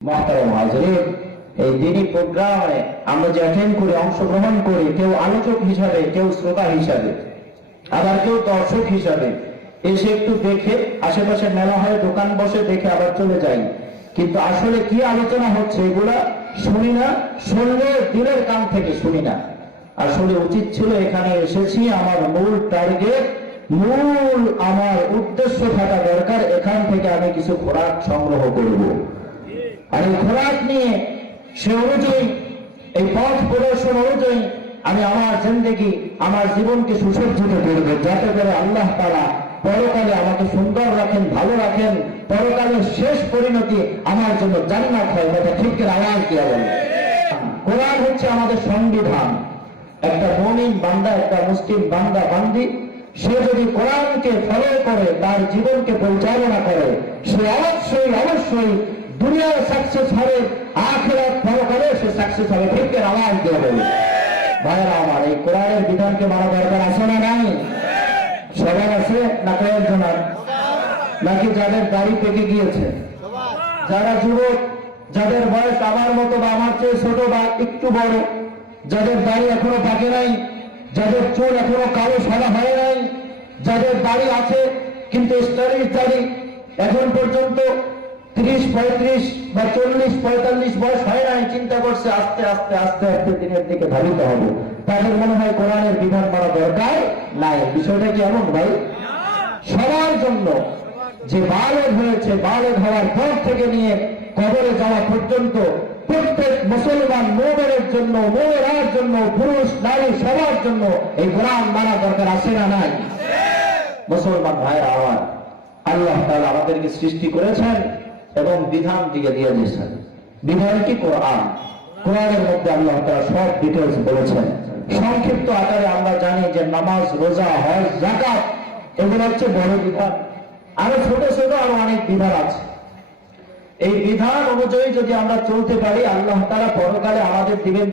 মহতারাম হাজরিন, এই দিনী প্রোগ্রামে আমরা যে অ্যাটেন্ড করি, অংশগ্রহণ করি, কেউ আলোচক হিসাবে, কেউ শ্রোতা হিসাবে, আবার কেউ দর্শক হিসাবে এসে একটু দেখে, আশেপাশে মেলা হয়, দোকান বসে, দেখে আবার চলে যাই। কিন্তু আসলে কি আলোচনা হচ্ছে এগুলা শুনি না, শুনলে দিলের কান থেকে শুনি না। আসলে উচিত ছিল এখানে এসেছি, আমার মূল টার্গেট, মূল আমার উদ্দেশ্য থাকা দরকার, এখান থেকে আমি কিছু খোরাক সংগ্রহ করব। আর এই খোরাক নিয়ে সে অনুযায়ী, এই পথ প্রদর্শন অনুযায়ী আমি আমার জিন্দেগি, আমার জীবনকে সুসজ্জিত করব, যাতে করে আল্লাহ তাআলা পরকালে আমাকে সুন্দর রাখেন, ভালো রাখেন, পরকালের শেষ পরিণতি আমার জন্য জান্নাত হয়। এটা ঠিক করে আওয়াজ দিয়ে বলেন। কোরআন হচ্ছে আমাদের সংবিধান। একটা মুমিন বান্দা, একটা মুসলিম বান্দা বান্দি, সে যদি কোরআনকে ফলো করে, তার জীবনকে পরিচালনা করে, সে অবশ্যই অবশ্যই দুনিয়ার সাকসেস হবে, আখিরাত পরকালে সে সাকসেস হবে। ঠিক করে আওয়াজ দিয়ে বলেন। ভাইরা আমার, এই কোরআনের বিধানকে মানা দরকার আছে না নাই? সবার আছে না কয়েকজন? নাকি যাদের দাড়ি পেকে গিয়েছে, যারা যুবক, যাদের বয়স আমার মতো বা আমার চেয়ে ছোট বা একটু বড়, যাদের দাড়ি এখনো পাকে নাই, যাদের চুল এখনো কালো সাদা হয় নাই, যাদের দাড়ি আছে কিন্তু স্টাইলিশ দাড়ি, এখন পর্যন্ত 30, 35 বা 40, 45 বয়স হয় নাই, চিন্তা করছে আস্তে আস্তে আস্তে আস্তে দিনের দিকে ধাবিত হবে, তাদের মনে হয় কোরআনের বিধান মানা দরকার নাই। বিষয়টা কি এমন ভাই? সবার জন্য, যে বালেগ হয়েছে, বালেগ হওয়ার পর থেকে নিয়ে কবরে যাওয়া পর্যন্ত প্রত্যেক মুসলমান মুমিনের জন্য, মুমিনার জন্য, পুরুষ নারী সবার জন্য এই কোরআন মানা দরকার আছে না নাই? মুসলমান ভাইরা আমার, আল্লাহ তাআলা আমাদেরকে সৃষ্টি করেছেন এবং বিধান দিয়ে দিয়েছেন। বিধান কি? কোরআন। কোরআনের মধ্যে আল্লাহ তাআলা সব ডিটেইলস বলেছেন। সংক্ষিপ্ত আকারে আমরা জানি যে নামাজ, রোজা, হজ, যাকাত এগুলো হচ্ছে বড় বিধান। আরো ছোট ছোট আরো অনেক বিধান আছে। এই বিধান অনুযায়ী যদি আমরা চলতে পারি, আল্লাহ তাআলা পরকালে আমাদের দিবেন